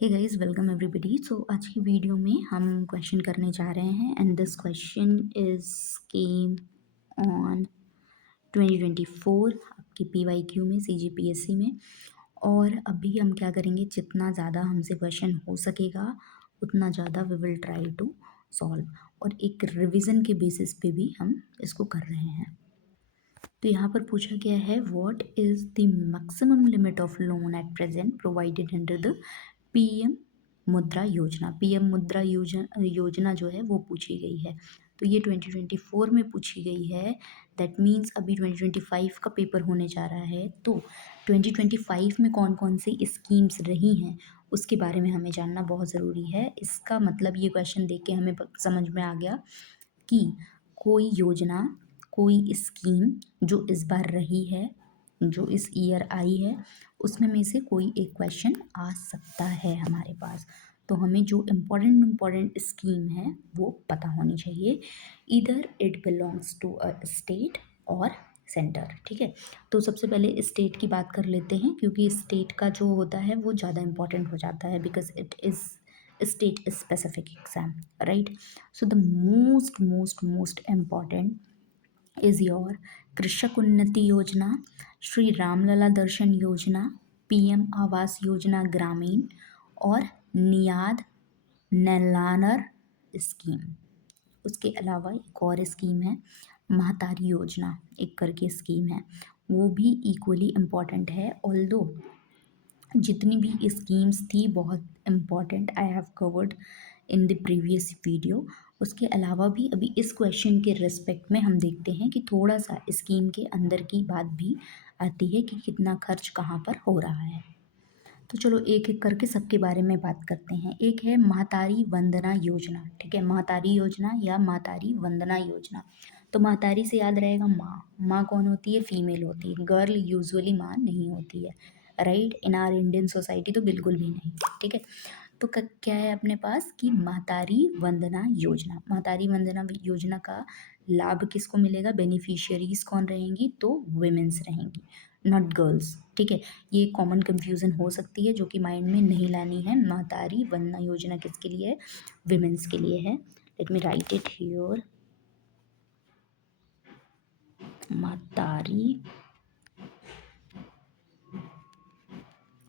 हे guys, welcome everybody. So आज की video में हम क्वेश्चन करने जा रहे हैं and this question is came on 2024 आपके पीवाईक्यू में सीजीपीएससी में। और अभी हम क्या करेंगे, जितना ज़्यादा हमसे क्वेश्चन हो सकेगा उतना ज़्यादा we will try to solve, और एक रिवीजन के बेसिस पे भी हम इसको कर रहे हैं। तो यहाँ पर पूछा गया है, what is the maximum limit of loan at present provided under the PM मुद्रा योजना। पीएम मुद्रा योजना जो है वो पूछी गई है। तो ये 2024 में पूछी गई है। दैट मीन्स अभी 2025 का पेपर होने जा रहा है। तो 2025 में कौन कौन सी स्कीम्स रही हैं उसके बारे में हमें जानना बहुत ज़रूरी है। इसका मतलब ये क्वेश्चन देख के हमें समझ में आ गया कि कोई योजना, कोई स्कीम जो इस बार रही है, जो इस ईयर आई है, उसमें में से कोई एक क्वेश्चन आ सकता है हमारे पास। तो हमें जो इम्पोर्टेंट स्कीम है वो पता होनी चाहिए। इधर it belongs to a state और सेंटर। ठीक है, तो सबसे पहले स्टेट की बात कर लेते हैं, क्योंकि स्टेट का जो होता है वो ज़्यादा इम्पोर्टेंट हो जाता है, because it is state specific exam, right? So the most important is your कृषक उन्नति योजना, श्री रामलला दर्शन योजना, पीएम आवास योजना ग्रामीण और नियाद नैलानर स्कीम। उसके अलावा एक और स्कीम है महतारी योजना, एक करके स्कीम है, वो भी इक्वली इम्पॉर्टेंट है। ऑल्दो जितनी भी स्कीम्स थी बहुत important, I have covered in the previous video. उसके अलावा भी अभी इस क्वेश्चन के रिस्पेक्ट में हम देखते हैं कि थोड़ा सा स्कीम के अंदर की बात भी आती है कि कितना खर्च कहाँ पर हो रहा है। तो चलो एक एक करके सबके बारे में बात करते हैं। एक है महतारी वंदना योजना। ठीक है, महतारी योजना या महतारी वंदना योजना। तो महतारी से याद रहेगा माँ। माँ कौन होती है? फीमेल होती है। गर्ल यूजुअली माँ नहीं होती है, right? In are Indian society तो बिल्कुल भी नहीं। ठीक है, तो क्या है अपने पास कि महतारी वंदना योजना। महतारी वंदना योजना का लाभ किसको मिलेगा? बेनिफिशियरीज कौन रहेंगी? तो वुमेन्स रहेंगी, नॉट गर्ल्स। ठीक है, ये कॉमन कंफ्यूजन हो सकती है जो कि माइंड में नहीं लानी है। महतारी वंदना योजना किसके लिए है? विमेंस के लिए है। Let me right it here. महतारी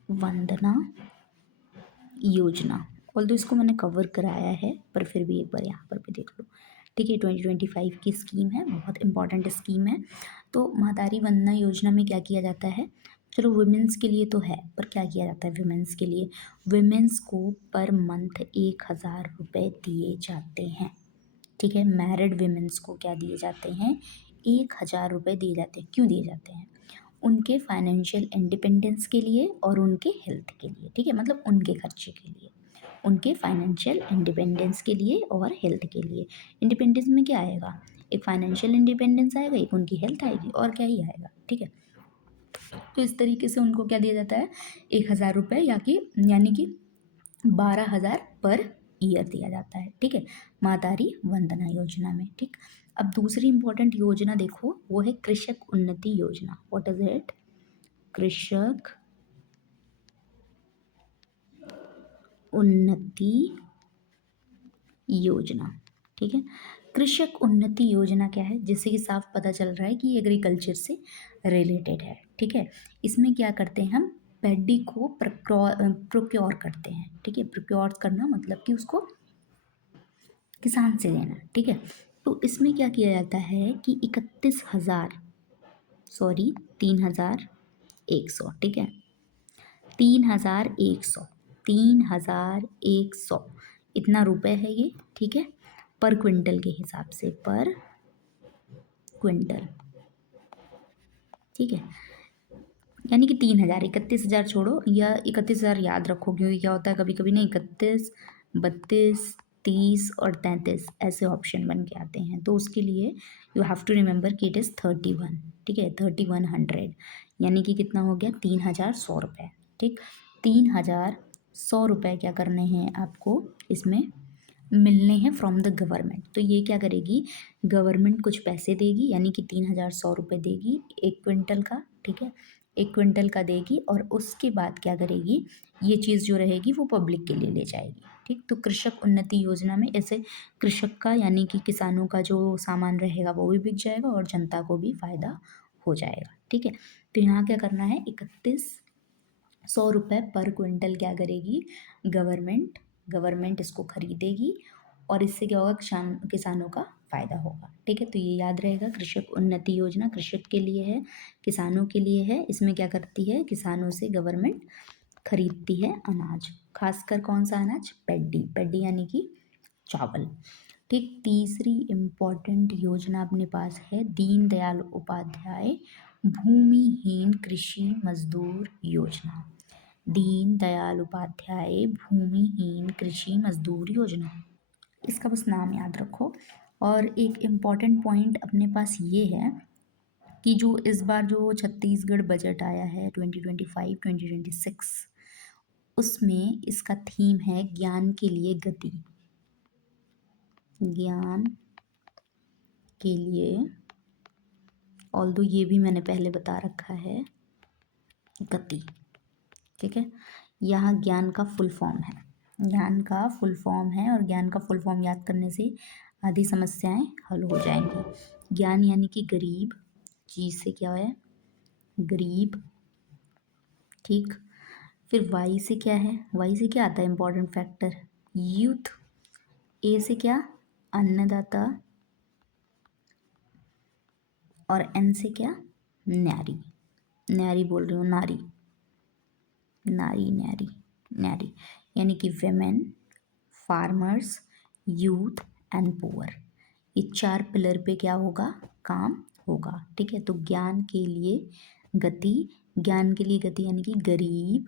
वंदना योजना, ऑल्दो इसको मैंने कवर कराया है पर फिर भी एक बार यहाँ पर भी देख लो। ठीक है, 2025 की स्कीम है, बहुत इंपॉर्टेंट स्कीम है। तो महतारी वंदना योजना में क्या किया जाता है? चलो वुमेंस के लिए तो है, पर क्या किया जाता है वुमेंस के लिए? वुमेंस को पर मंथ 1,000 रुपये दिए जाते हैं। ठीक है, मैरिड वुमेन्स को क्या दिए जाते हैं? 1,000 रुपये दिए जाते हैं। क्यों दिए जाते हैं? उनके फाइनेंशियल इंडिपेंडेंस के लिए और उनके हेल्थ के लिए। ठीक है, मतलब उनके खर्चे के लिए, उनके फाइनेंशियल इंडिपेंडेंस के लिए और हेल्थ के लिए। इंडिपेंडेंस में क्या आएगा? एक फाइनेंशियल इंडिपेंडेंस आएगा, एक उनकी हेल्थ आएगी, और क्या ही आएगा। ठीक है, तो इस तरीके से उनको क्या दिया जाता है? 1,000 रुपये, यानी कि 12,000 पर ईयर दिया जाता है। ठीक है, मातारी वंदना योजना में। ठीक, अब दूसरी इंपॉर्टेंट योजना देखो, वो है कृषक उन्नति योजना। What is it? कृषक उन्नति योजना। ठीक है, कृषक उन्नति योजना क्या है? जिससे कि साफ पता चल रहा है कि एग्रीकल्चर से रिलेटेड है। ठीक है, इसमें क्या करते हैं हम? पैडी को प्रोक्योर करते हैं। ठीक है, प्रोक्योर करना मतलब कि उसको किसान से लेना। ठीक है, तो इसमें क्या किया जाता है कि 3,100 ठीक है, 3,100, 3,100 इतना रुपए है ये। ठीक है, पर क्विंटल के हिसाब से, पर क्विंटल। ठीक है, यानी कि 3,000, 31,000 छोड़ो, या 31,000 याद रखो, क्योंकि क्या होता है कभी कभी ना 31, 32, 30 और 33 ऐसे ऑप्शन बन के आते हैं। तो उसके लिए यू हैव टू रिमेंबर कि इट इज़ 31। ठीक है, 3,100, यानी कि कितना हो गया? 3,100 रुपये। ठीक, 3,100 रुपये क्या करने हैं आपको? इसमें मिलने हैं फ्रॉम द गवर्नमेंट। तो ये क्या करेगी? गवर्नमेंट कुछ पैसे देगी, यानी कि 3,100 रुपये देगी एक क्विंटल का। ठीक है, 1 क्विंटल का देगी और उसके बाद क्या करेगी, ये चीज़ जो रहेगी वो पब्लिक के लिए ले जाएगी। ठीक, तो कृषक उन्नति योजना में ऐसे कृषक का यानी कि किसानों का जो सामान रहेगा वो भी बिक जाएगा और जनता को भी फ़ायदा हो जाएगा। ठीक है, तो यहाँ क्या करना है, 3100 रुपये पर क्विंटल क्या करेगी गवर्नमेंट इसको खरीदेगी और इससे क्या होगा, किसानों का फ़ायदा होगा। ठीक है, तो ये याद रहेगा, कृषक उन्नति योजना कृषक के लिए है, किसानों के लिए है। इसमें क्या करती है, किसानों से गवर्नमेंट खरीदती है अनाज, खासकर कौन सा अनाज, पैडी यानी कि चावल। ठीक, तीसरी इम्पोर्टेंट योजना अपने पास है दीनदयाल उपाध्याय भूमिहीन कृषि मजदूर योजना। दीनदयाल उपाध्याय भूमिहीन कृषि मजदूर योजना, इसका बस नाम याद रखो। और एक इम्पॉर्टेंट पॉइंट अपने पास ये है कि जो इस बार जो छत्तीसगढ़ बजट आया है 2025-2026, उसमें इसका थीम है ज्ञान के लिए गति। ज्ञान के लिए, ऑल्दो ये भी मैंने पहले बता रखा है, गति। ठीक है, यहाँ ज्ञान का फुल फॉर्म है, ज्ञान का फुल फॉर्म है और ज्ञान का फुल फॉर्म याद करने से आधी समस्याएं हल हो जाएंगी। ज्ञान यानी कि गरीब, चीज से क्या है, गरीब। ठीक, फिर वाई से क्या है, वाई से क्या आता है, इंपॉर्टेंट फैक्टर यूथ। ए से क्या, अन्नदाता। और एन से क्या, न्यारी, न्यारी बोल रही हूँ, नारी, नारी न्यारी, न्यारी यानी कि women, farmers, youth and poor. ये 4 पिलर पे क्या होगा, काम होगा। ठीक है, तो ज्ञान के लिए गति, ज्ञान के लिए गति यानी कि गरीब,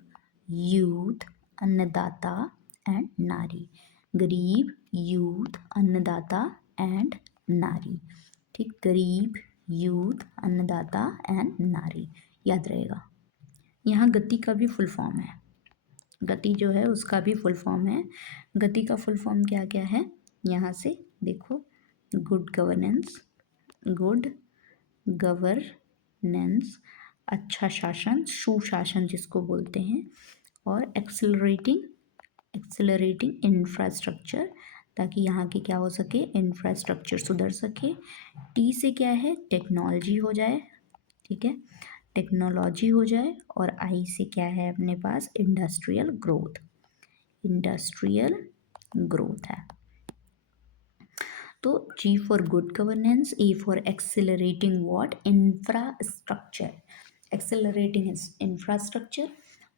यूथ, अन्नदाता एंड नारी, गरीब, यूथ, अन्नदाता एंड नारी। ठीक, गरीब, यूथ, अन्नदाता एंड नारी, याद रहेगा। यहाँ गति का भी फुल फॉर्म है, गति जो है उसका भी फुल फॉर्म है। गति का फुल फॉर्म क्या क्या है, यहाँ से देखो, गुड गवर्नेंस, गुड गवर्नेंस, अच्छा शासन, सुशासन जिसको बोलते हैं, और एक्सेलरेटिंग इंफ्रास्ट्रक्चर, ताकि यहाँ के क्या हो सके, इंफ्रास्ट्रक्चर सुधर सके। टी से क्या है, टेक्नोलॉजी हो जाए। ठीक है, टेक्नोलॉजी हो जाए। और आई से क्या है अपने पास, इंडस्ट्रियल ग्रोथ, इंडस्ट्रियल ग्रोथ है। तो G for good governance, A for accelerating what, infrastructure, accelerating infrastructure,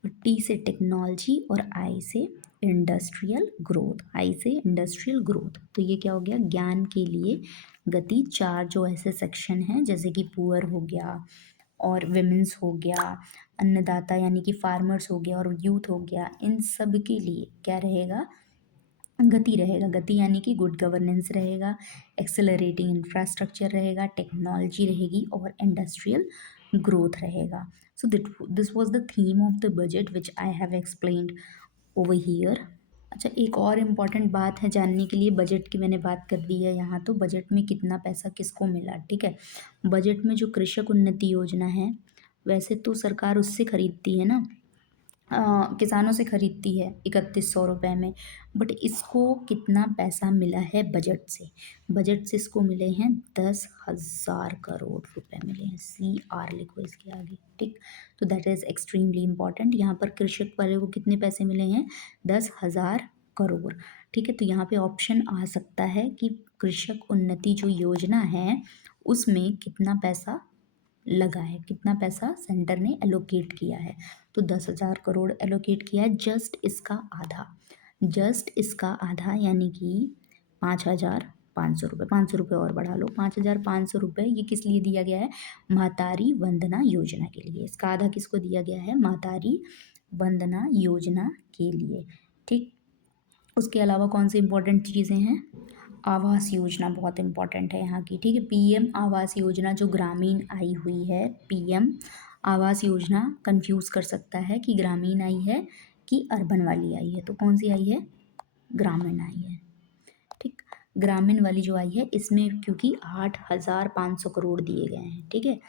और टी से टेक्नोलॉजी, और आई से इंडस्ट्रियल ग्रोथ, आई से इंडस्ट्रियल ग्रोथ। तो ये क्या हो गया, ज्ञान के लिए गति। 4 जो ऐसे सेक्शन हैं, जैसे कि पुअर हो गया और विमेंस हो गया, अन्नदाता यानी कि फार्मर्स हो गया, और यूथ हो गया, इन सब के लिए क्या रहेगा, गति रहेगा। गति यानी कि गुड गवर्नेंस रहेगा, एक्सेलरेटिंग इंफ्रास्ट्रक्चर रहेगा, टेक्नोलॉजी रहेगी और इंडस्ट्रियल ग्रोथ रहेगा। So this was the theme of the budget which I have explained over here. अच्छा, एक और इम्पॉर्टेंट बात है जानने के लिए, बजट की मैंने बात कर दी है यहाँ, तो बजट में कितना पैसा किसको मिला। ठीक है, बजट में जो कृषक उन्नति योजना है, वैसे तो सरकार उससे खरीदती है ना, किसानों से खरीदती है 3100 रुपये में, बट इसको कितना पैसा मिला है बजट से, बजट से इसको मिले हैं 10,000 करोड़ रुपए मिले हैं, CR लिखो इसके आगे। ठीक, तो दैट इज़ एक्सट्रीमली इम्पॉर्टेंट। यहाँ पर कृषक वाले को कितने पैसे मिले हैं, 10,000 करोड़। ठीक है, तो यहाँ पे ऑप्शन आ सकता है कि कृषक उन्नति जो योजना है उसमें कितना पैसा लगा है, कितना पैसा सेंटर ने एलोकेट किया है। तो 10,000 करोड़ एलोकेट किया है, जस्ट इसका आधा, जस्ट इसका आधा यानी कि 5,500 रुपये, 500 रुपये और बढ़ा लो, 5,500 रुपये ये किस लिए दिया गया है, महतारी वंदना योजना के लिए। इसका आधा किसको दिया गया है, महतारी वंदना योजना के लिए। ठीक, उसके अलावा कौन सी इंपॉर्टेंट चीज़ें हैं, आवास योजना बहुत इंपॉर्टेंट है यहाँ की। ठीक है, PM आवास योजना जो ग्रामीण आई हुई है, PM आवास योजना कंफ्यूज कर सकता है कि ग्रामीण आई है कि अर्बन वाली आई है, तो कौन सी आई है, ग्रामीण आई है। ठीक, ग्रामीण वाली जो आई है इसमें क्योंकि 8,500 करोड़ दिए गए हैं। ठीक है,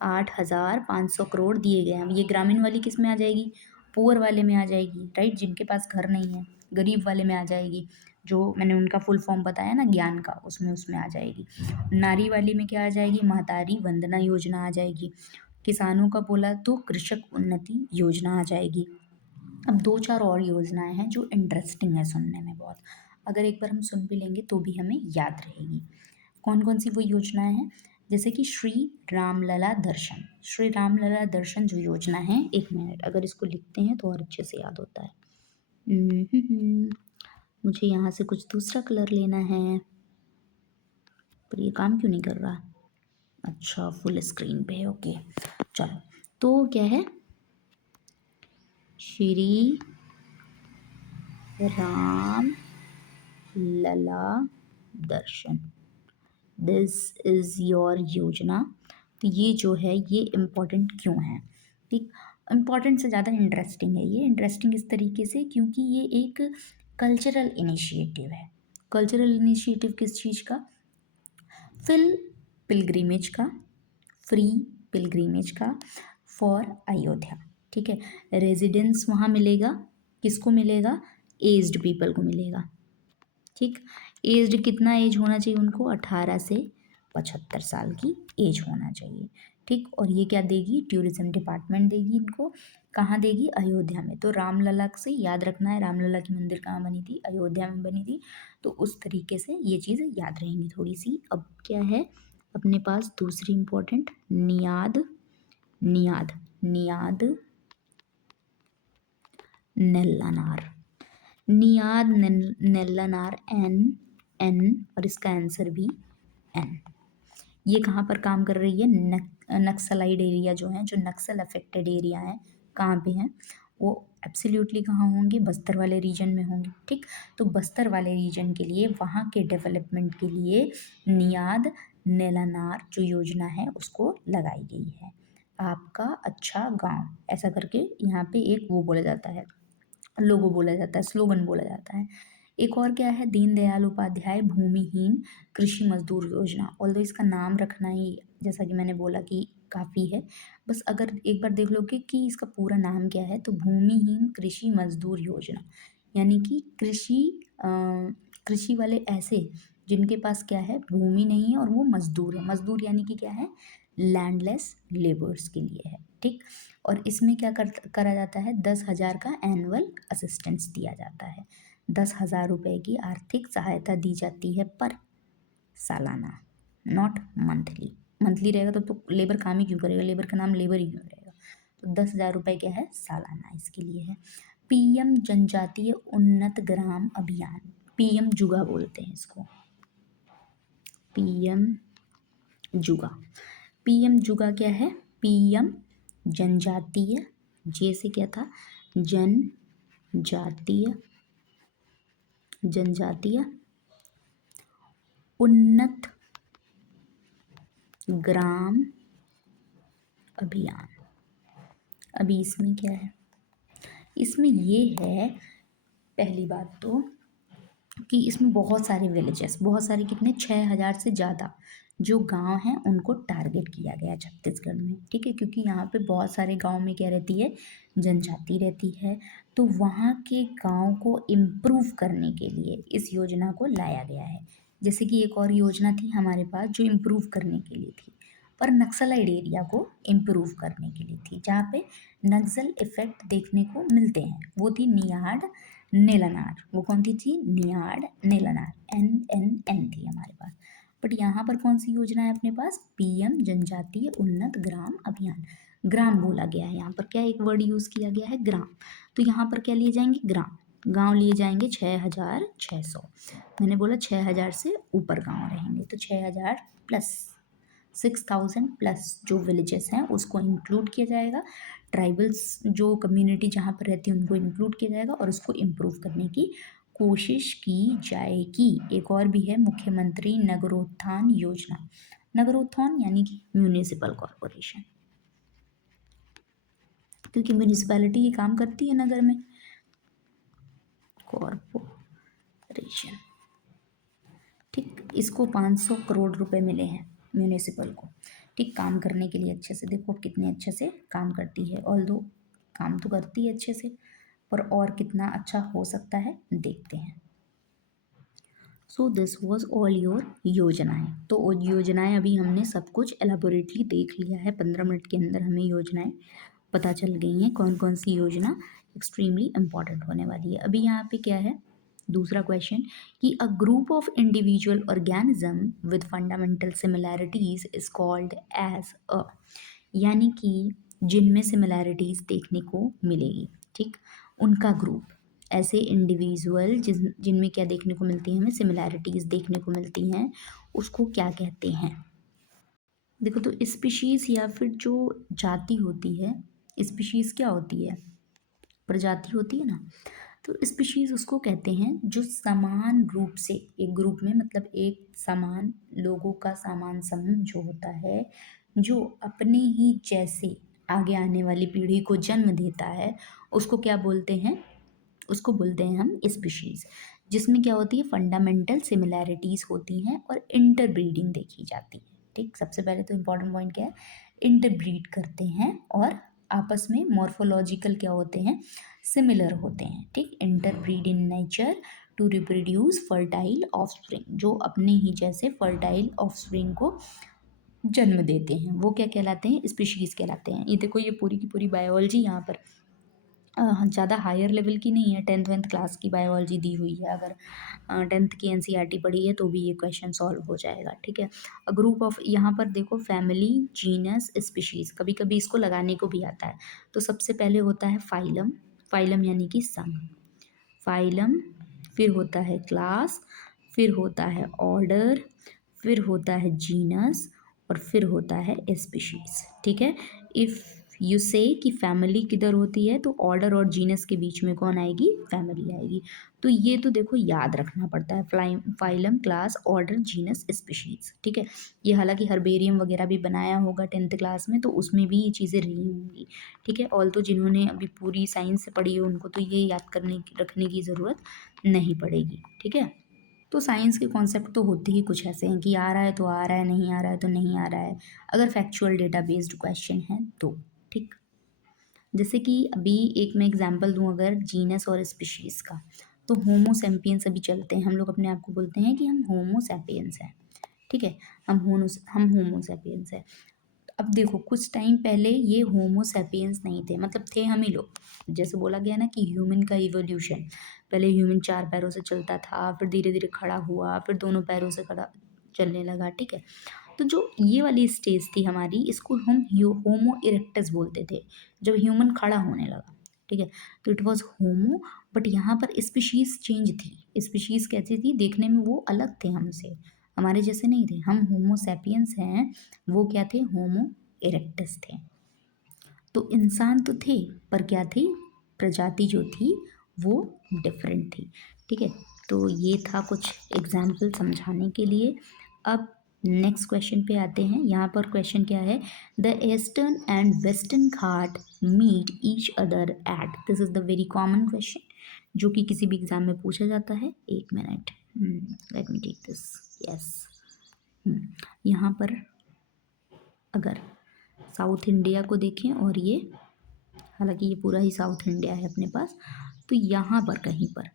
8,500 करोड़ दिए गए हैं। अब ये ग्रामीण वाली किस में आ जाएगी? पुअर वाले में आ जाएगी, राइट, जिनके पास घर नहीं है, गरीब वाले में आ जाएगी, जो मैंने उनका फुल फॉर्म बताया ना ज्ञान का, उसमें आ जाएगी। नारी वाली में क्या आ जाएगी? महतारी वंदना योजना आ जाएगी। किसानों का बोला तो कृषक उन्नति योजना आ जाएगी। अब 2-4 और योजनाएं हैं जो इंटरेस्टिंग है सुनने में बहुत, अगर एक बार हम सुन भी लेंगे तो भी हमें याद रहेगी। कौन कौन सी वो योजनाएं हैं? जैसे कि श्री रामलला दर्शन। श्री रामलला दर्शन जो योजना है, 1 मिनट, अगर इसको लिखते हैं तो और अच्छे से याद होता है। मुझे यहाँ से कुछ दूसरा कलर लेना है, पर ये काम क्यों नहीं कर रहा? अच्छा, फुल स्क्रीन पे है, ओके। चलो, तो क्या है? श्री राम लला दर्शन, दिस इज योर योजना। तो ये जो है ये इम्पोर्टेंट क्यों है? ठीक, इम्पॉर्टेंट से ज़्यादा इंटरेस्टिंग है ये। इंटरेस्टिंग इस तरीके से क्योंकि ये एक कल्चरल इनिशिएटिव है। कल्चरल इनिशिएटिव किस चीज़ का? पिलग्रिमेज का, फ्री पिलग्रिमेज का फॉर अयोध्या। ठीक है, रेजिडेंस वहाँ मिलेगा, किसको मिलेगा? एज्ड पीपल को मिलेगा। ठीक, एज्ड कितना एज होना चाहिए उनको? 18 से 75 साल की एज होना चाहिए। ठीक, और ये क्या देगी? टूरिज्म डिपार्टमेंट देगी इनको। कहाँ देगी? अयोध्या में। तो रामलला से याद रखना है, रामलला की मंदिर कहाँ बनी थी? अयोध्या में बनी थी। तो उस तरीके से ये चीज़ याद रहेंगी थोड़ी सी। अब क्या है अपने पास दूसरी इम्पोर्टेंट? नियाद, नियाद, नियाद नेल्लानार। नियाद नेल्लानार, एन और इसका आंसर भी एन। ये कहाँ पर काम कर रही है? नक्सलाइड एरिया जो है, जो नक्सल अफेक्टेड एरिया है, कहाँ पे हैं वो? एब्सोल्युटली कहाँ होंगे? बस्तर वाले रीजन में होंगे। ठीक, तो बस्तर वाले रीजन के लिए, वहाँ के डेवलपमेंट के लिए नियाद नेल्लानार जो योजना है उसको लगाई गई है। आपका अच्छा गांव, ऐसा करके यहाँ पे एक वो बोला जाता है, लोगो बोला जाता है, स्लोगन बोला जाता है। एक और क्या है? दीनदयाल उपाध्याय भूमिहीन कृषि मजदूर योजना। ऑल्दो इसका नाम रखना ही, जैसा कि मैंने बोला कि काफ़ी है, बस अगर एक बार देख लोगे कि इसका पूरा नाम क्या है, तो भूमिहीन कृषि मजदूर योजना, यानी कि कृषि वाले ऐसे जिनके पास क्या है? भूमि नहीं है और वो मजदूर है। मजदूर यानी कि क्या है? लैंडलेस लेबर्स के लिए है। ठीक, और इसमें क्या करा जाता है? 10,000 का एनुअल असिस्टेंस दिया जाता है। 10,000 रुपये की आर्थिक सहायता दी जाती है पर सालाना, नॉट मंथली। मंथली रहेगा तो लेबर काम ही क्यों करेगा? लेबर का नाम लेबर ही क्यों रहेगा? तो 10,000 रुपये क्या है? सालाना इसके लिए है। पीएम जनजातीय उन्नत ग्राम अभियान, पीएम जुगा बोलते हैं इसको, पीएम जुगा। पीएम जुगा क्या है? पीएम जनजातीय, जे से क्या था? जनजातीय, जनजातीय उन्नत ग्राम अभियान। अभी इसमें क्या है? इसमें ये है पहली बात तो कि इसमें बहुत सारे विलेजेस, बहुत सारे कितने? 6,000 से ज़्यादा जो गांव हैं उनको टारगेट किया गया छत्तीसगढ़ में। ठीक है, क्योंकि यहाँ पे बहुत सारे गांव में क्या रहती है? जनजाति रहती है। तो वहाँ के गांव को इम्प्रूव करने के लिए इस योजना को लाया गया है। जैसे कि एक और योजना थी हमारे पास जो इम्प्रूव करने के लिए थी, पर नक्सलाइड एरिया को इम्प्रूव करने के लिए थी, जहाँ पे नक्सल इफेक्ट देखने को मिलते हैं। वो थी नियाड नेल्लानार। वो कौन थी? नियाड नेल्लानार, NNN थी हमारे पास। बट यहाँ पर कौन सी योजना है अपने पास? पीएम जनजातीय उन्नत ग्राम अभियान। ग्राम बोला गया है यहाँ पर, क्या एक वर्ड यूज़ किया गया है? ग्राम। तो यहाँ पर क्या लिए जाएंगे? ग्राम। गांव लिए जाएंगे 6,600। मैंने बोला 6,000 से ऊपर गांव रहेंगे, तो 6,000 प्लस 6,000 प्लस जो विलेजेस हैं उसको इंक्लूड किया जाएगा। ट्राइबल्स जो कम्युनिटी जहाँ पर रहती है उनको इंक्लूड किया जाएगा और उसको इम्प्रूव करने की कोशिश की जाएगी। एक और भी है, मुख्यमंत्री नगरोत्थान योजना। नगरोत्थान यानी कि म्यूनिसिपल कॉरपोरेशन, क्योंकि म्यूनिसिपैलिटी ही काम करती है नगर में। कॉरपोरेशन, ठीक, इसको 500 करोड़ रुपए मिले हैं म्यूनिसिपल को। ठीक, काम करने के लिए अच्छे से देखो कितने अच्छे से काम करती है, ऑल्दो काम तो करती है अच्छे से, पर और कितना अच्छा हो सकता है देखते हैं। So this was all your योजनाएं। तो योजनाएं अभी हमने सब कुछ एलाबोरेटली देख लिया है, 15 मिनट के अंदर हमें योजनाएं पता चल गई हैं कौन कौन सी योजना एक्सट्रीमली इम्पॉर्टेंट होने वाली है। अभी यहाँ पे क्या है दूसरा क्वेश्चन कि a group of individual organism with fundamental similarities is called as a, यानी कि जिनमें सिमिलैरिटीज देखने को मिलेगी, ठीक, उनका ग्रुप, ऐसे इंडिविजुअल जिनमें क्या देखने को मिलती है, हमें सिमिलैरिटीज देखने को मिलती हैं, उसको क्या कहते हैं। देखो तो स्पीशीज या फिर जो जाति होती है, स्पीशीज क्या होती है, प्रजाति होती है ना, तो स्पीशीज उसको कहते हैं जो समान रूप से एक ग्रुप में, मतलब एक समान लोगों का समान समूह जो होता है, जो अपने ही जैसे आगे आने वाली पीढ़ी को जन्म देता है, उसको क्या बोलते हैं, उसको बोलते हैं हम स्पीशीज, जिसमें क्या होती है फंडामेंटल सिमिलैरिटीज होती हैं और इंटरब्रीडिंग देखी जाती है। ठीक, सबसे पहले तो इम्पोर्टेंट पॉइंट क्या है, इंटरब्रीड करते हैं और आपस में मॉर्फोलॉजिकल क्या होते हैं, सिमिलर होते हैं। ठीक, interbreed in nature to reproduce fertile offspring, जो अपने ही जैसे फर्टाइल ऑफस्प्रिंग को जन्म देते हैं, वो क्या कहलाते हैं, स्पीशीज कहलाते हैं। ये देखो ये पूरी की पूरी बायोलॉजी यहाँ पर ज़्यादा हायर लेवल की नहीं है, 10th क्लास की बायोलॉजी दी हुई है, अगर 10th की एनसीईआरटी पढ़ी है तो भी ये क्वेश्चन सॉल्व हो जाएगा। ठीक है, अ ग्रुप ऑफ, यहाँ पर देखो फैमिली, जीनस, स्पीशीज़, कभी कभी इसको लगाने को भी आता है। तो सबसे पहले होता है फाइलम, फाइलम यानी कि संघ, फाइलम, फिर होता है क्लास, फिर होता है ऑर्डर, फिर होता है जीनस, और फिर होता है स्पीशीज। ठीक है, इफ़ यू से कि फैमिली किधर होती है, तो ऑर्डर और जीनस के बीच में कौन आएगी, फैमिली आएगी। तो ये तो देखो याद रखना पड़ता है, phylum, class, order, genus, species. ठीक है, ये हालांकि हर्बेरियम वगैरह भी बनाया होगा 10th क्लास में, तो उसमें भी ये चीज़ें रही होंगी। ठीक है, ऑल तो जिन्होंने अभी पूरी साइंस से पढ़ी है उनको तो ये याद करने रखने की ज़रूरत नहीं पड़ेगी। ठीक है, तो साइंस के कॉन्सेप्ट तो होते ही कुछ ऐसे हैं कि आ रहा है तो आ रहा है, नहीं आ रहा है तो नहीं आ रहा है, अगर फैक्चुअल डेटा बेस्ड क्वेश्चन है तो। ठीक, जैसे कि अभी एक मैं एग्जांपल दूं अगर जीनस और स्पीशीज़ का, तो होमो सैपियंस अभी चलते हैं, हम लोग अपने आप को बोलते हैं कि हम होमो सैपियंस हैं। ठीक है, हम होमो सैपियंस हैं। अब देखो कुछ टाइम पहले ये होमो सैपियंस नहीं थे, मतलब थे हम ही लोग, जैसे बोला गया ना कि ह्यूमन का इवोल्यूशन, पहले ह्यूमन 4 पैरों से चलता था, फिर धीरे धीरे खड़ा हुआ, फिर दोनों पैरों से खड़ा चलने लगा। ठीक है, तो जो ये वाली स्टेज थी हमारी, इसको हम होमो इरेक्टस बोलते थे, जब ह्यूमन खड़ा होने लगा। ठीक है, तो इट वॉज होमो, बट यहाँ पर स्पीशीज चेंज थी, स्पीशीज कैसी थी, देखने में वो अलग थे हमसे, हमारे जैसे नहीं थे, हम होमो सैपियंस हैं, वो क्या थे, होमो इरेक्टस थे। तो इंसान तो थे, पर क्या थी, प्रजाति जो थी वो डिफरेंट थी। ठीक है, तो ये था कुछ एग्जाम्पल समझाने के लिए। अब नेक्स्ट क्वेश्चन पे आते हैं। यहाँ पर क्वेश्चन क्या है, the Eastern and Western Ghat meet each other at, this is the very common question जो कि किसी भी एग्जाम में पूछा जाता है। एक minute, let me take this, yes, यहाँ पर अगर साउथ इंडिया को देखें, और ये हालांकि ये पूरा ही साउथ इंडिया है अपने पास, तो यहाँ पर कहीं पर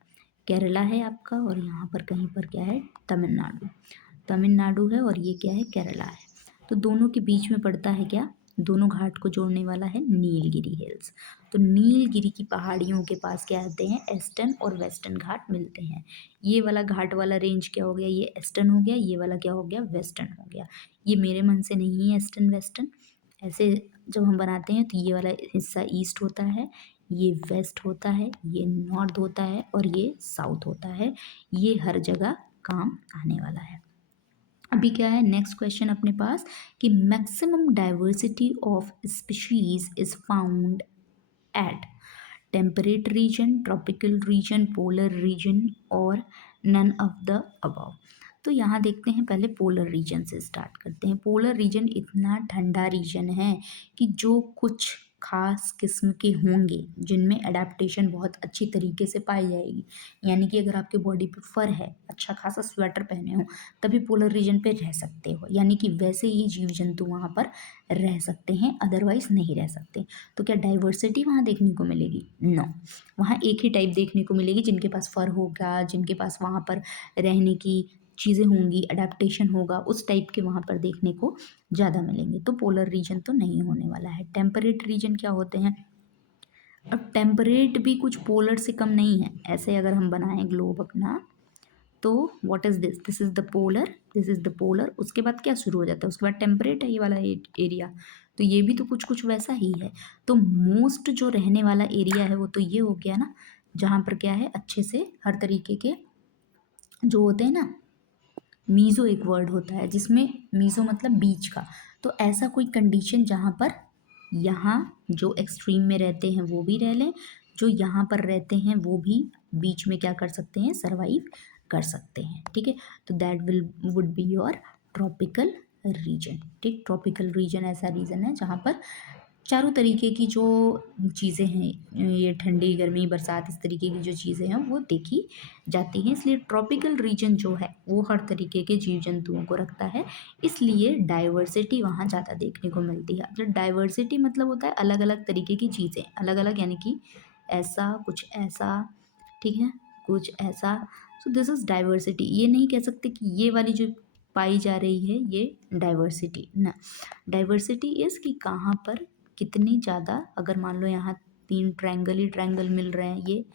केरला है आपका, और यहाँ पर कहीं पर क्या है, तमिलनाडु, तमिलनाडु है, और ये क्या है, केरला है। तो दोनों के बीच में पड़ता है क्या, दोनों घाट को जोड़ने वाला है नीलगिरी हिल्स। तो नीलगिरी की पहाड़ियों के पास क्या आते हैं, ईस्टर्न और वेस्टर्न घाट मिलते हैं। ये वाला घाट वाला रेंज क्या हो गया, ये ईस्टर्न हो गया, ये वाला क्या हो गया, वेस्टर्न हो गया। ये मेरे मन से नहीं है ईस्टर्न वेस्टर्न, ऐसे जब हम बनाते हैं तो ये वाला हिस्सा ईस्ट होता है, ये वेस्ट होता है, ये नॉर्थ होता है, और ये साउथ होता है। ये हर जगह काम आने वाला है। अभी क्या है नेक्स्ट क्वेश्चन अपने पास कि maximum diversity of species is found at temperate region, tropical region, polar region, और नन ऑफ द अबव। तो यहाँ देखते हैं, पहले पोलर रीजन से स्टार्ट करते हैं। पोलर रीजन इतना ठंडा रीजन है कि जो कुछ खास किस्म के होंगे जिनमें एडेप्टेशन बहुत अच्छी तरीके से पाई जाएगी। यानी कि अगर आपके बॉडी पे फर है, अच्छा खासा स्वेटर पहने हो, तभी पोलर रीजन पे रह सकते हो, यानी कि वैसे ही जीव जंतु वहाँ पर रह सकते हैं, अदरवाइज नहीं रह सकते। तो क्या डाइवर्सिटी वहाँ देखने को मिलेगी? नो। वहाँ एक ही टाइप देखने को मिलेगी, जिनके पास फर होगा, जिनके पास वहाँ पर रहने की चीज़ें होंगी, अडेप्टेशन होगा, उस टाइप के वहाँ पर देखने को ज़्यादा मिलेंगे। तो पोलर रीजन तो नहीं होने वाला है। टेम्परेट रीजन क्या होते हैं? अब टेम्परेट भी कुछ पोलर से कम नहीं है। ऐसे अगर हम बनाएं ग्लोब अपना, तो what is this? This is the polar, this is the polar. उसके बाद क्या शुरू हो जाता है? उसके बाद टेम्परेट है ये वाला एरिया। तो ये भी तो कुछ कुछ वैसा ही है। तो मोस्ट जो रहने वाला एरिया है वो तो ये हो गया ना, जहाँ पर क्या है, अच्छे से हर तरीके के जो होते हैं ना, मीज़ो एक वर्ड होता है जिसमें मीज़ो मतलब बीच का। तो ऐसा कोई कंडीशन जहाँ पर यहाँ जो एक्सट्रीम में रहते हैं वो भी रह लें, जो यहाँ पर रहते हैं वो भी बीच में क्या कर सकते हैं, सरवाइव कर सकते हैं। ठीक है, तो that will would be your tropical region. ठीक, ट्रॉपिकल रीजन ऐसा रीजन है जहाँ पर चारों तरीके की जो चीज़ें हैं, ये ठंडी गर्मी बरसात, इस तरीके की जो चीज़ें हैं वो देखी जाती हैं। इसलिए ट्रॉपिकल रीजन जो है वो हर तरीके के जीव जंतुओं को रखता है, इसलिए डाइवर्सिटी वहाँ ज़्यादा देखने को मिलती है। अब डाइवर्सिटी मतलब होता है अलग अलग तरीके की चीज़ें, अलग अलग, यानी कि ऐसा कुछ ऐसा, ठीक है, कुछ ऐसा। So this is diversity. ये नहीं कह सकते कि ये वाली जो पाई जा रही है ये डाइवर्सिटी ना। डाइवर्सिटी इज़ कि कहाँ पर कितनी ज़्यादा, अगर मान लो यहाँ 3 ट्रायंगल ही ट्रायंगल मिल रहे हैं ये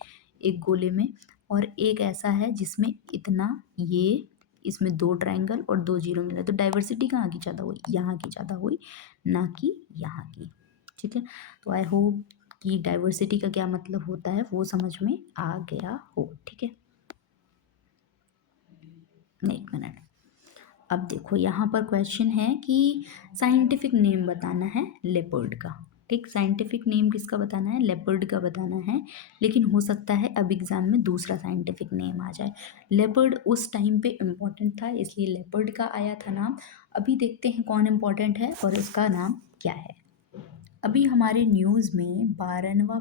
एक गोले में, और एक ऐसा है जिसमें इतना, ये इसमें 2 ट्रायंगल और 2 जीरो मिले, तो डाइवर्सिटी कहाँ की ज़्यादा हुई? यहाँ की ज़्यादा हुई, ना कि यहाँ की। ठीक है, तो आई होप कि डाइवर्सिटी का क्या मतलब होता है वो समझ में आ गया हो। ठीक है, एक मिनट। अब देखो यहाँ पर क्वेश्चन है कि साइंटिफिक नेम बताना है लेपर्ड का। ठीक, साइंटिफिक नेम किसका बताना है? लेपर्ड का बताना है। लेकिन हो सकता है अब एग्जाम में दूसरा साइंटिफिक नेम आ जाए। लेपर्ड उस टाइम पे इम्पोर्टेंट था, इसलिए लेपर्ड का आया था नाम। अभी देखते हैं कौन इम्पोर्टेंट है और उसका नाम क्या है। अभी हमारे न्यूज़ में 12वां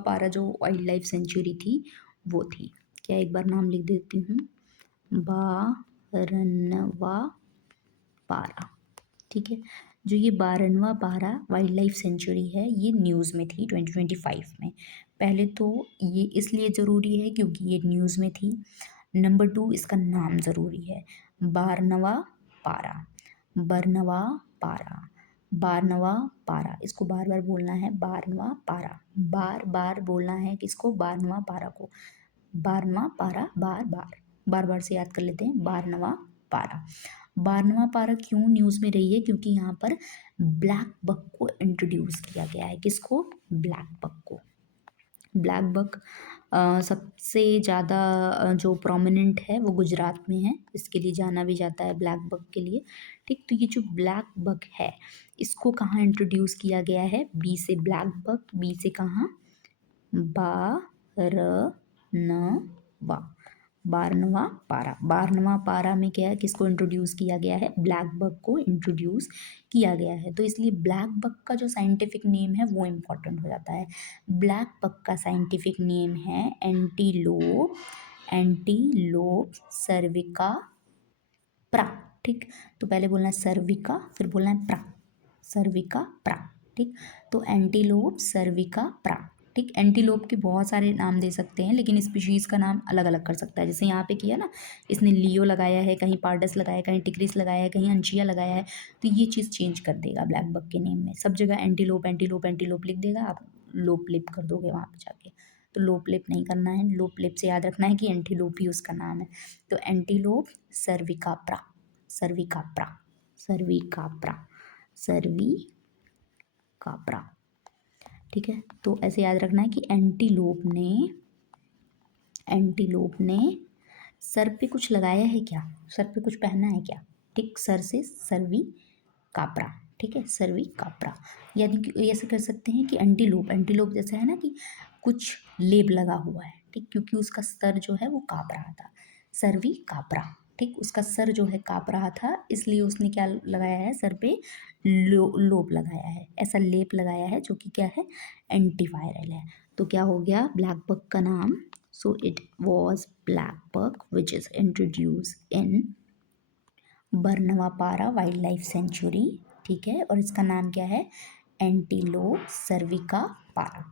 पारा जो वाइल्ड लाइफ सेंचुरी थी वो थी क्या, एक बार नाम लिख देती हूँ, 12वां पारा। ठीक है, जो ये 12वां पारा वाइल्ड लाइफ सेंचुरी है ये न्यूज़ में थी 2025 में। पहले तो ये इसलिए ज़रूरी है क्योंकि ये न्यूज़ में थी। नंबर 2, इसका नाम ज़रूरी है, 12वां पारा, 12वां पारा, 12वां पारा। इसको बार बार बोलना है, 12वां पारा, बार बार बोलना है किसको? 12वां पारा को। 12वां पारा, बार बार बार बार से याद कर लेते हैं, 12वां पारा। 12वां पारा क्यों न्यूज़ में रही है? क्योंकि यहाँ पर ब्लैक बक को इंट्रोड्यूस किया गया है। किसको? ब्लैक बक को। ब्लैक बक सबसे ज़्यादा जो प्रोमिनेंट है वो गुजरात में है, इसके लिए जाना भी जाता है ब्लैक बक के लिए। ठीक, तो ये जो ब्लैक बक है इसको कहाँ इंट्रोड्यूस किया गया है? बी से ब्लैक बक, बी से कहाँ? 12वां, 12वां पारा। 12वां पारा में क्या है, किसको इंट्रोड्यूस किया गया है? ब्लैक बक को इंट्रोड्यूस किया गया है। तो इसलिए ब्लैक बक का जो साइंटिफिक नेम है वो इम्पोर्टेंट हो जाता है। ब्लैक बक का साइंटिफिक नेम है एंटीलोप, एंटीलोप सर्विका प्रा। ठीक, तो पहले बोलना है सर्विका, फिर बोलना है प्रा, सर्विका प्रा। ठीक, तो एंटीलोप सर्विका प्रा। ठीक, एंटीलोप के बहुत सारे नाम दे सकते हैं लेकिन स्पीशीज़ का नाम अलग अलग कर सकता है। जैसे यहाँ पे किया ना, इसने लियो लगाया है, कहीं पार्डस लगाया है, कहीं टिग्रिस लगाया है, कहीं अंशिया लगाया है, तो ये चीज़ चेंज कर देगा ब्लैक बक के नेम में। सब जगह एंटीलोप एंटीलोप एंटीलोप लिख देगा, आप लोप लिप कर दोगे वहाँ पे जाके। तो लोप लिप नहीं करना है, लोप लिप से याद रखना है कि एंटीलोप ही उसका नाम है। तो एंटीलोप सर्विकाप्रा, सर्विकाप्रा, सर्विकाप्रा, सर्विकाप्रा। ठीक है, तो ऐसे याद रखना है कि एंटीलोप ने सर पे कुछ लगाया है क्या? सर पे कुछ पहना है क्या? ठीक, सर से सर्वी कापरा। ठीक है, सर्वी कापरा। यानी कि ऐसे कर सकते हैं कि एंटीलोप, एंटीलोप जैसा है ना कि कुछ लेप लगा हुआ है। ठीक, क्योंकि उसका सर जो है वो काँप रहा था, सर्वी कापरा। ठीक, उसका सर जो है काँप रहा था, इसलिए उसने क्या लगाया है, सर पे लोप लगाया है, ऐसा लेप लगाया है जो कि क्या है, एंटीवायरल है। तो क्या हो गया ब्लैक बग का नाम, so it was black bug which is introduce in Barnawapara wildlife sanctuary, ठीक है, और इसका नाम क्या है, एंटीलोप सर्विका पारा,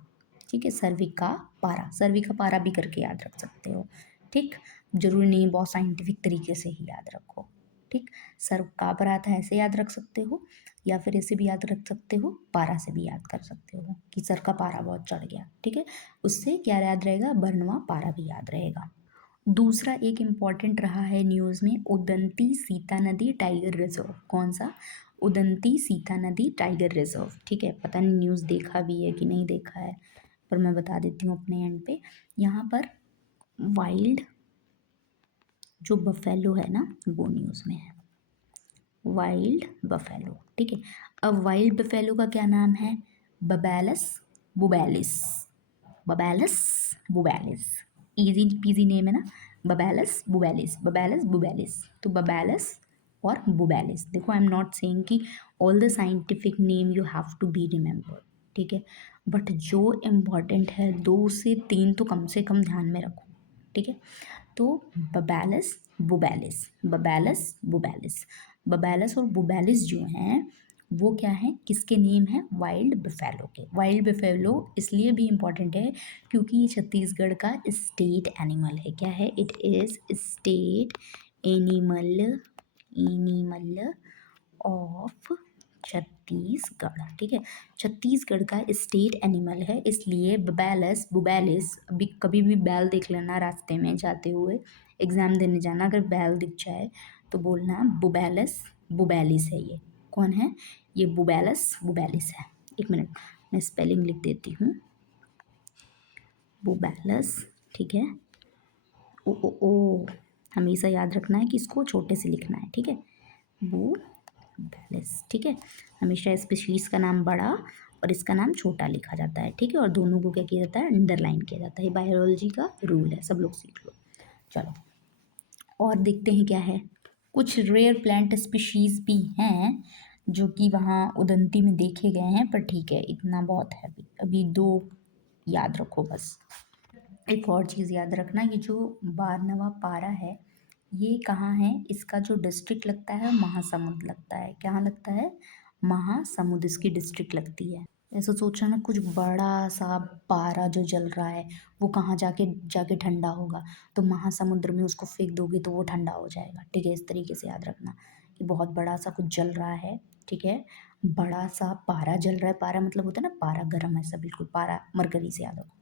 ठीक है, सर्विका पारा, सर्विका पारा भी करके याद रख सकते हो, ठीक, जरूरी नहीं बहुत साइंटिफिक तरीके से ही याद रखो, ठीक, सर काँप रहा था ऐसे याद रख सकते हो, या फिर ऐसे भी याद रख सकते हो, पारा से भी याद कर सकते हो कि सर का पारा बहुत चढ़ गया, ठीक है, उससे क्या याद रहेगा, बर्नवा पारा भी याद रहेगा। दूसरा एक इम्पॉर्टेंट रहा है न्यूज़ में, उदंती सीता नदी टाइगर रिजर्व, कौन सा, उदंती सीता नदी टाइगर रिजर्व, ठीक है, पता नहीं न्यूज़ देखा भी है कि नहीं देखा है, पर मैं बता देती हूँ अपने एंड पे। यहाँ पर वाइल्ड जो बफेलो है ना वो न्यूज़ में है, वाइल्ड बफेलो, ठीक है। अब वाइल्ड बफेलो का क्या नाम है, बबैलस बुबैलिस, बबैलस बुबैलिस, इजी पीजी नेम है ना, बबैलस बुबैलिस, बबैलस बुबैलिस, तो बबैलस और बुबैलिस, देखो आई एम नॉट सेइंग कि all the scientific name you have to be remember, ठीक है, बट जो इम्पॉर्टेंट है 2 से 3 तो कम से कम ध्यान में रखो, ठीक है। तो बबैलस बुबैलिस, बबैलस बुबैलिस, बबैलस और बुबैलिस जो हैं वो क्या है, किसके नेम है, वाइल्ड बफेलो के। वाइल्ड बफेलो इसलिए भी इम्पॉर्टेंट है क्योंकि ये छत्तीसगढ़ का स्टेट एनिमल है, क्या है, it is state animal, animal of Chhattisgarh, ठीक है, छत्तीसगढ़ का स्टेट एनिमल है, इसलिए बबैलस बुबैलिस, अभी कभी भी बैल देख लेना रास्ते में जाते हुए, एग्ज़ाम देने जाना, अगर बैल दिख जाए तो बोलना बुबैलस बुबैलिस है, ये कौन है, ये बुबैलस बुबैलिस है। एक मिनट मैं स्पेलिंग लिख देती हूँ, बुबैलस, ठीक है, ओ हमेशा याद रखना है कि इसको छोटे से लिखना है, ठीक है, बुबैलिस, ठीक है, हमेशा स्पीशीज़ का नाम बड़ा और इसका नाम छोटा लिखा जाता है, ठीक है, और दोनों को क्या किया जाता है, अंडरलाइन किया जाता है, बायोलॉजी का रूल है, सब लोग सीख लो। चलो और देखते हैं क्या है, कुछ रेयर प्लांट स्पीशीज़ भी हैं जो कि वहाँ उदंती में देखे गए हैं, पर ठीक है इतना बहुत है, अभी अभी 2 याद रखो बस। एक और चीज़ याद रखना, ये जो बारनवा पारा है ये कहाँ है, इसका जो डिस्ट्रिक्ट लगता है महासमुंद लगता है, कहाँ लगता है, महासमुंद इसकी डिस्ट्रिक्ट लगती है। ऐसा सोचना ना, कुछ बड़ा सा पारा जो जल रहा है वो कहाँ जाके जाके ठंडा होगा, तो महासमुद्र में उसको फेंक दोगे तो वो ठंडा हो जाएगा, ठीक है, इस तरीके से याद रखना कि बहुत बड़ा सा कुछ जल रहा है, ठीक है, बड़ा सा पारा जल रहा है, पारा मतलब होता है ना पारा गर्म, ऐसा बिल्कुल पारा मरकरी से याद होगा,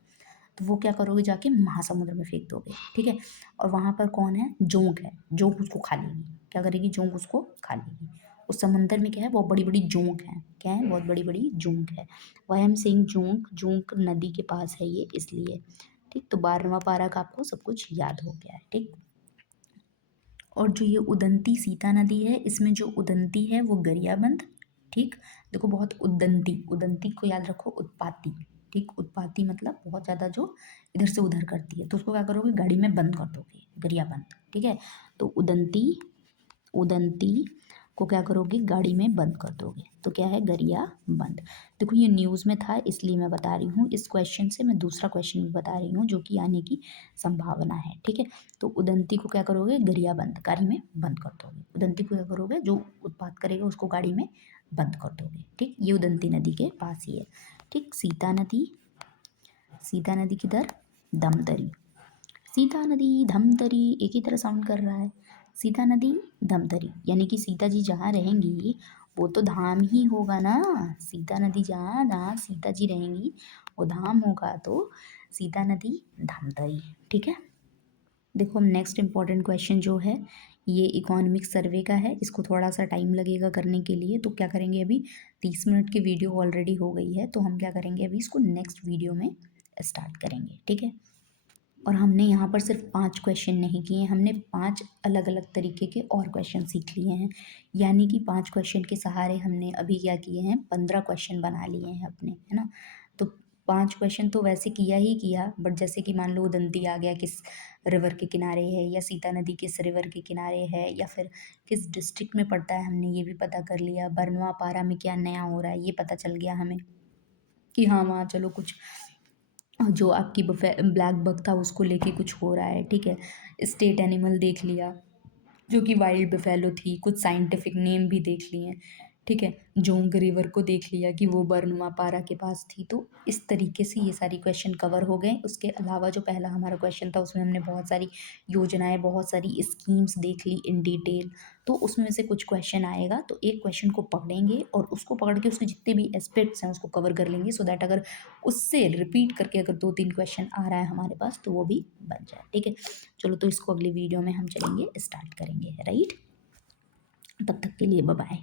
तो वो क्या करोगे, जाके महासमुद्र में फेंक दोगे, ठीक है, और वहाँ पर कौन है, जोंक है, जोंक उसको खा लेगी, क्या करेगी, जोंक उसको खा लेगी, उस समंदर में क्या है, बहुत बड़ी बड़ी जोंक है, क्या है, बहुत बड़ी बड़ी जोंक है, वाई एम सेइंग जोंक, जोंक नदी के पास है ये इसलिए, ठीक, तो 12वां पारा का आपको सब कुछ याद हो गया है, ठीक। और जो ये उदंती सीता नदी है इसमें जो उदंती है वो गरियाबंद, ठीक, देखो बहुत उदंती, उदंती को याद रखो, उत्पाती, ठीक, उत्पाती मतलब बहुत ज़्यादा जो इधर से उधर करती है, तो उसको क्या करोगे, गाड़ी में बंद कर दोगे, गरियाबंद, ठीक है, तो उदंती, उदंती को क्या करोगे, गाड़ी में बंद कर दोगे, तो क्या है, गरिया बंद। देखो ये न्यूज़ में था इसलिए मैं बता रही हूँ, इस क्वेश्चन से मैं दूसरा क्वेश्चन भी बता रही हूँ जो कि आने की संभावना है, ठीक है, तो उदंती को क्या करोगे, गरिया बंद, गाड़ी में बंद कर दोगे, उदंती को क्या करोगे, जो उत्पात करेगा उसको गाड़ी में बंद कर दोगे, ठीक, ये उदंती नदी के पास ही है, ठीक। सीता नदी, सीता नदी किधर, धमतरी, सीता नदी धमतरी एक ही तरह साउंड कर रहा है, सीता नदी धमतरी, यानी कि सीता जी जहाँ रहेंगी वो तो धाम ही होगा ना, सीता नदी जहाँ जहाँ सीता जी रहेंगी वो धाम होगा, तो सीता नदी धमतरी, ठीक है। देखो हम नेक्स्ट इम्पॉर्टेंट क्वेश्चन जो है ये इकोनॉमिक सर्वे का है, इसको थोड़ा सा टाइम लगेगा करने के लिए, तो क्या करेंगे, अभी 30 मिनट की वीडियो ऑलरेडी हो गई है, तो हम क्या करेंगे, अभी इसको नेक्स्ट वीडियो में स्टार्ट करेंगे, ठीक है। और हमने यहाँ पर सिर्फ 5 क्वेश्चन नहीं किए, हमने 5 अलग अलग तरीके के और क्वेश्चन सीख लिए हैं, यानी कि 5 क्वेश्चन के सहारे हमने अभी क्या किए हैं, 15 क्वेश्चन बना लिए हैं अपने, है ना, तो 5 क्वेश्चन तो वैसे किया ही किया, बट जैसे कि मान लो उदंती आ गया किस रिवर के किनारे है, या सीता नदी किस रिवर के किनारे है, या फिर किस डिस्ट्रिक्ट में पड़ता है, हमने ये भी पता कर लिया। बरनवा पारा में क्या नया हो रहा है ये पता चल गया हमें कि हाँ वहाँ चलो कुछ जो आपकी ब्लैक बक था उसको लेके कुछ हो रहा है, ठीक है। स्टेट एनिमल देख लिया जो कि वाइल्ड बफेलो थी, कुछ साइंटिफिक नेम भी देख लिए, ठीक है। जोंग रिवर को देख लिया कि वो बरनुमा पारा के पास थी। तो इस तरीके से ये सारी क्वेश्चन कवर हो गए। उसके अलावा जो पहला हमारा क्वेश्चन था उसमें हमने बहुत सारी योजनाएं, बहुत सारी स्कीम्स देख ली इन डिटेल। तो उसमें से कुछ क्वेश्चन आएगा तो एक क्वेश्चन को पकड़ेंगे और उसको पकड़ के उसके जितने भी एस्पेक्ट्स हैं उसको कवर कर लेंगे, सो दैट अगर उससे रिपीट करके अगर 2-3 क्वेश्चन आ रहा है हमारे पास तो वो भी बन जाए, ठीक है। चलो तो इसको अगली वीडियो में हम चलेंगे, स्टार्ट करेंगे, राइट। तब तक के लिए बाय बाय।